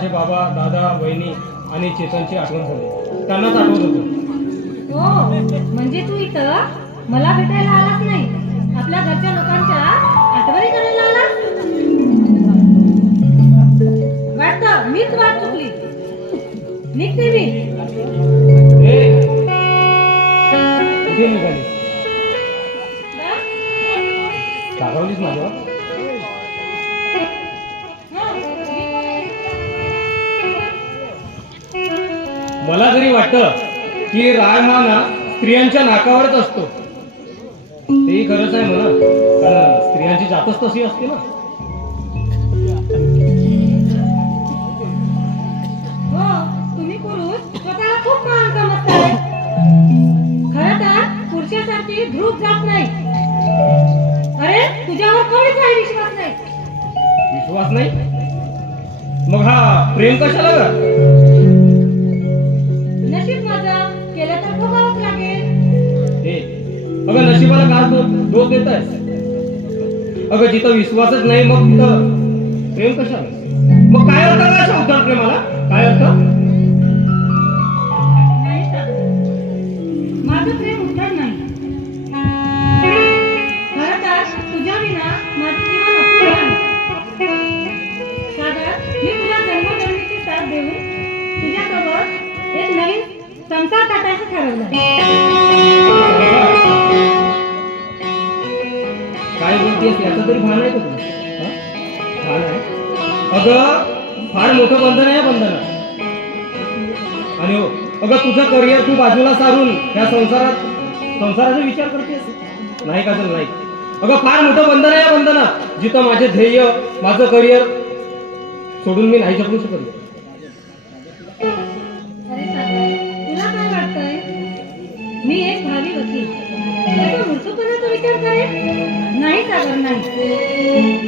माझे बाबा, दादा, बहिणी आणि चेतनची आठवण झाली. त्यांनाच आठवत होतो. हो, म्हणजे तू इथं मला भेटायला आलाच नाही, आपल्या घरच्या लोकांच्या आठवणी करायला आला. वाटतं मीच वाट चुकली. निघते मी. ए, कुठे निघाली? रागावलीस माझ्यावर? मला जरी वाटतं की राग हा ना स्त्रियांच्या नाकावरच असतो, तेही खरंच आहे म्हणा, कारण स्त्रियांची जातच तशी असते ना. हो, तुम्ही पुरुष स्वतःला खूप महान समजताय. खरं तर पुरुषासारखी ध्रुव जात नाही. अरे, तुझ्यावर कोणीच काही विश्वास नाही. विश्वास नाही? मग हा प्रेम कशाला ग? नशीब माझं केलं तर भोगावंच लागेल. ए, अगं नशिबाला का दोष देत आहेस? अगं जिथं विश्वासच नाही मग तिथं प्रेम कशाला? मग काय अर्थ काय अशा उद्धार प्रेमाला? काय अर्थ? नाही सागर, माझं प्रेम उद्धट नाही. खरं तर तुझ्या विना माझं जीवन अपूर्ण आहे. सागर, मी तुला जन्मजन्मीची साथ देऊन तुझ्यासोबत एक नवीन संसार टाकायचं ठरवलं. काय बोलतेस याचं तरी भान आहे का तुला? हा? भान आहे? अगं फार मोठं बंधन आहे बंधन. आणि हो, अगं तुझं करिअर तू बाजूला सारून या संसाराचा विचार करतेस? नाही का तर नाही. अगं फार मोठं बंधन आहे या बंधनात, जिथं माझे ध्येय, माझं करिअर सोडून मी नाही जगू शकत. अरे सागर, तुला काय वाटतंय? मी एक भावी वकील त्याचा मूर्खपणाचा विचार करेन? नाही सागर, नाही.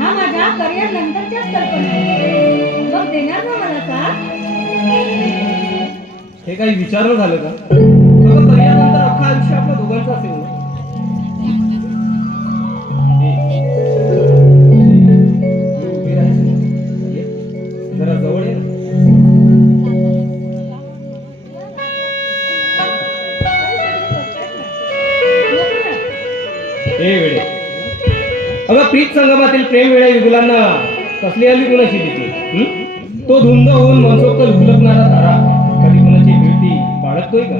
हा माझ्या करिअर नंतरच्याच कल्पना आहे. मग देणार ना मला साथ? हे काही विचारणं झालं का? अगं करिअर नंतर अख्खा आयुष्य आपलं दोघांचं असेल ना. उभी राहायची ना. ये, जरा जवळ ये ना. ए वेळे, अगं प्रीत संगमातील प्रेम वेळ्या युगुलांना कसली आली कुणाची भीती? तो धुंद होऊन मनसोक्त लुकलकणारा तारा कधी कुणाची भीती बाळगतोय का?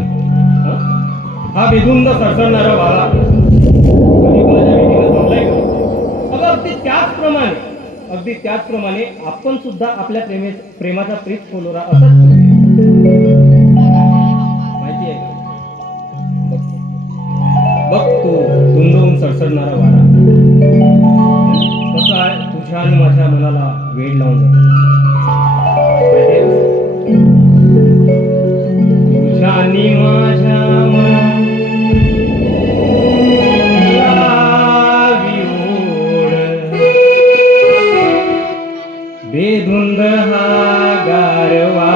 हा बेधुंद सडसडणारा वारा कधी कुणाच्या भीतीनं थांबलाय का? अगं अगदी त्याचप्रमाणे आपण सुद्धा आपल्या प्रेमाचा प्रीत फुलोरा असंच माहिती आहे का? बघ तो धुंद होऊन सडसडणारा वारा कसा आहे तुझ्या आणि माझ्या मनाला वेळ लावून जातो. तुझ्या आणि माझ्या मनाला विओढ बेधुंद हा गारवा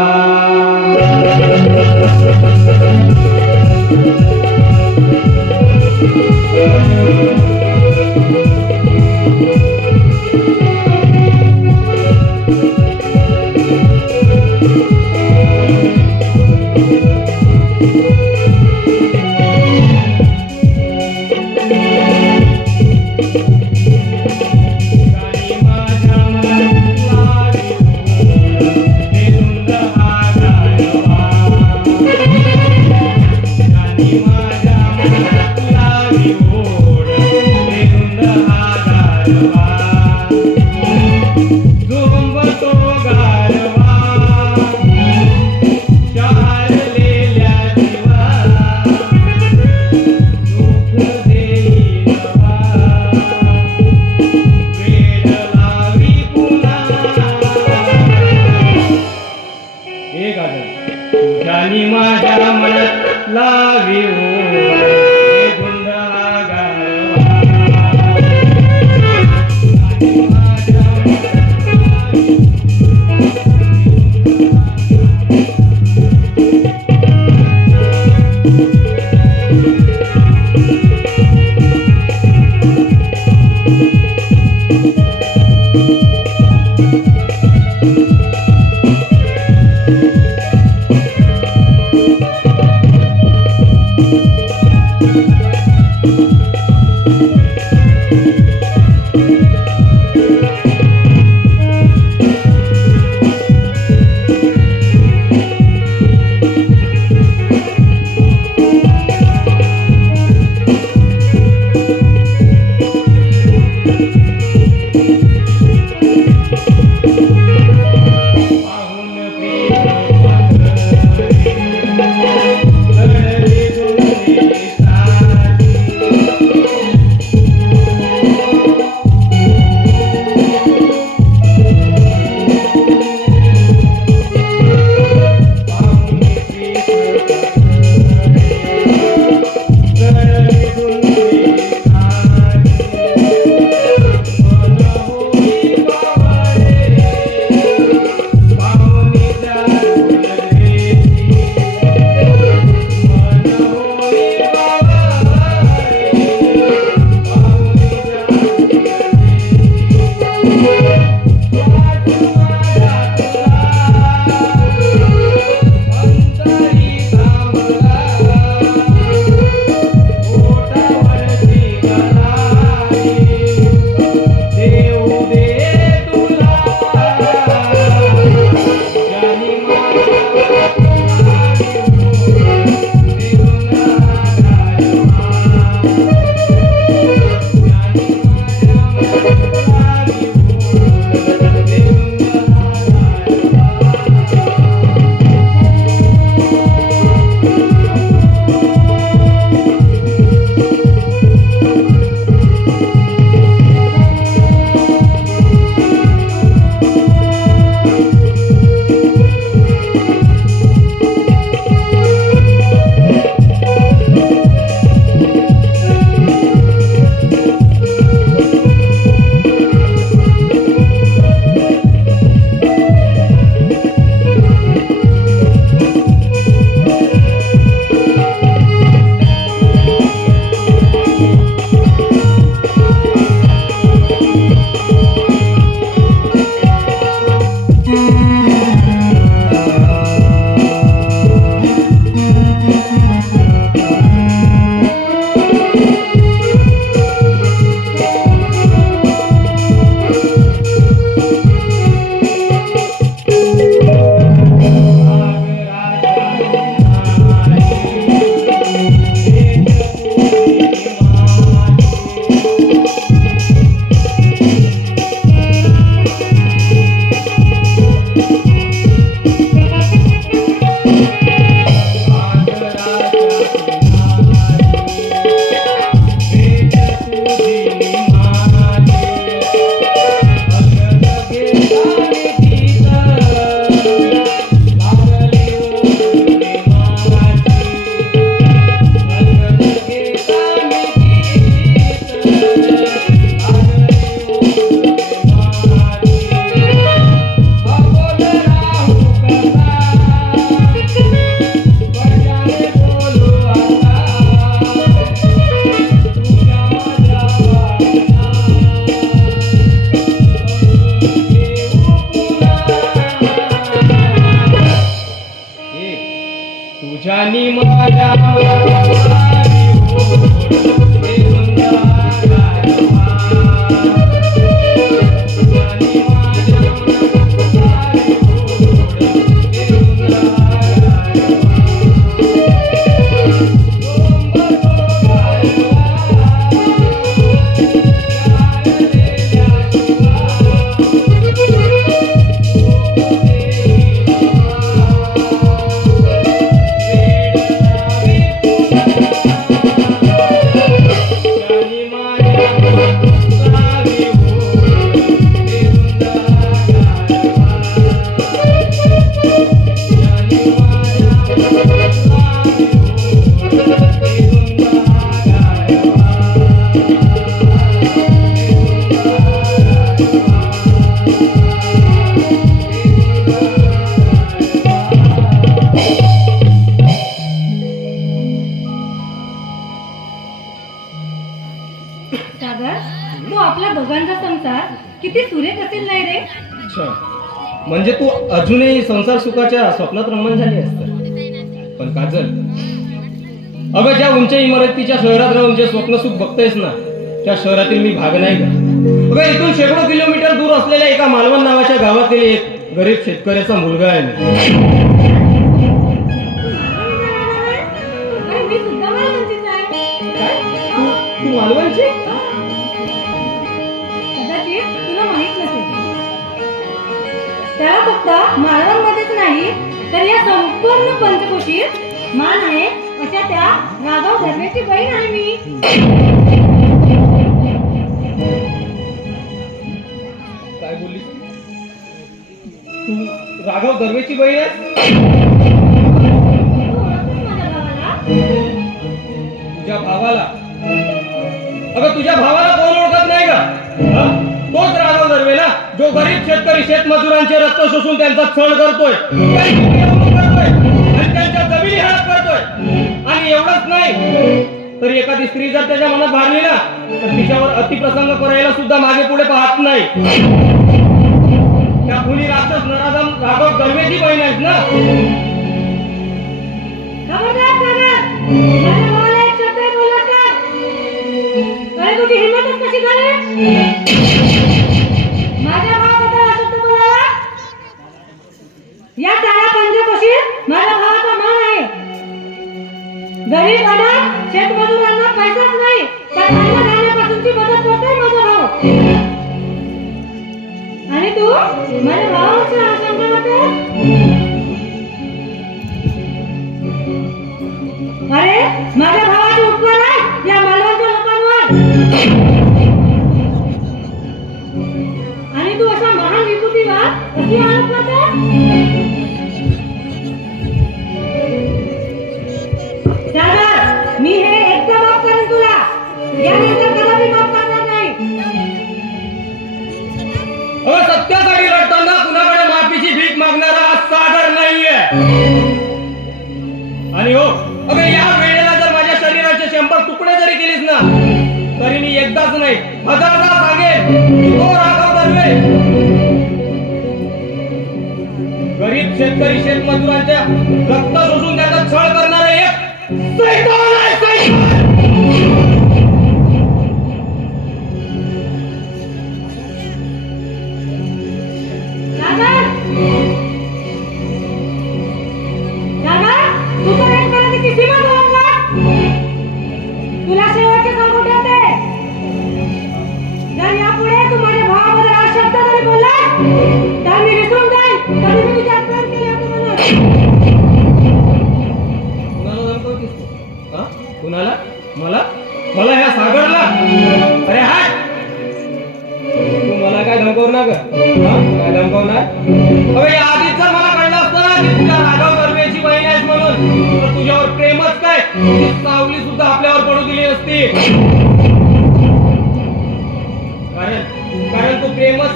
माझ्या मनात लावी धुंद हा गारवा तुझ्यानी माझ्या सागर, तू आपला दोघांचा संसार किती सुरेख असेल नाही रे? अच्छा, म्हणजे तू अजूनही संसार सुखाच्या स्वप्नात रमण झाली असत. पण काजल, अगं ज्या उंच इमारतीच्या शहरात राहून जे स्वप्न सुख बघतायस ना, त्या शहरातील मी भाग नाही का? अगं इथून शेकडो किलोमीटर दूर असलेल्या एका मालवण नावाच्या गावातील एक गरीब शेतकऱ्याचा मुलगा आहे मी. अरे, मी सुद्धा मालवणचीच आहे. काय? तू मालवणची? कदाचित तुला माहित नसेल. त्याला फक्त मालवणमध्येच नाही तर या संपूर्ण पंचकोशीत मान आहे अशा त्या राघव धर्मेची बहीण आहे मी. काय बोलली तू? राघव दर्वेची बहीण आहे? तू ओळखतोस माझ्या भावाला? तुझ्या भावाला? अगं तुझ्या भावाला कोण ओळखत नाही का? हा? तोच राघव दर्वे ना, जो गरीब शेतकरी शेतमजुरांचे रक्त शोषून त्यांचा छळ करतोय, त्यांची पिळवणूक करतोय आणि त्यांच्या जमिनी हडप करतोय. आणि एवढंच नाही तर एखादी स्त्री जर त्याच्या मनात भारली ना, तर तिच्यावर अतिप्रसंग करायला सुद्धा मागे पुढे पाहत नाही. त्या खुनी राक्षस नराधम राघव दर्वेची बहीण आहेत ना. खबरदार सागर, माझ्या भावाला एक शब्द बोलला तर. अरे तुझी हिंमतच कशी झाली? माझ्या भावाबद्दल अशब्द बोलायला? या साऱ्या पंचकोशीत माझ्या भावाचा मान आहे. गरीब अनाथ शेतमजुरांना पैसाच नाही तर खायला घालण्यापासूनची मदत करतोय माझा भाऊ. आणि तू माझ्या भावाची आशंका करतेस? अरे माझ्या भावाचे उपकार आहे या मालवणच्या लोकांवर. आणि तू अशा महान विभूतीवर कशी आरोप करते? सागर, मी हे एकदा माफ करेन तुला. यानंतर कदापि माफ करणार नाही. अगं सत्यासाठी लढताना कुणाकडे माफीची भीक मागणारा हा सागर नाहीये. आणि हो, अगं या वेळेला जर माझ्या शरीराचे 100 तुकडे जरी केलीस ना, तरी मी एकदाच नाही 1000दा सांगेन, तो राघव दर्वे गरीब शेतकरी शेतमजुरांच्या रक्त शोषून त्याचा छळ करणारा एक सैतान आहे, सैतान. सागर, सागर, तू तर एक करायची सीमा ओलांडला. तुला शेवटचे सांगू ठेवते, जर यापुढे तू माझ्या भावाबद्दल हा शब्द जरी बोललास तर मी विसरून जाईन कधी मी तुझ्यावर प्रेम केले होते म्हणून. कुणाला धमकावतीस तू? हा?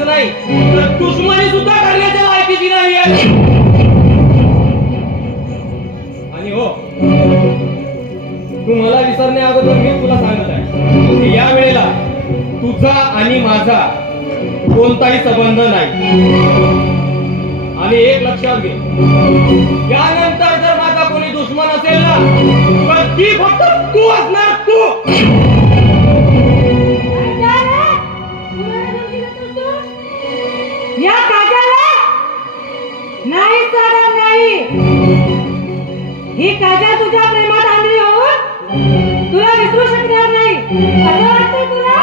एवढंच नाही तर दुश्मनी सुद्धा करण्याच्या लायकीची नाही आहे. आणि हो, तू मला विसरण्या अगोदर मी तुला सांगत आहे की या वेळेला तुझा आणि माझा कोणताही संबंध नाही. आणि एक लक्षात घे, यानंतर जर माझा कोणी दुश्मन असेल ना तर ती फक्त तू असणार, तू. अरे काय रे? कुणाला धमकी देतोस तू? या काजलला नाही सागर नाही. ही काजल तुझ्या प्रेमात आंधळी होऊन तुला विसरू शकणार नाही असं वाटतंय तुला?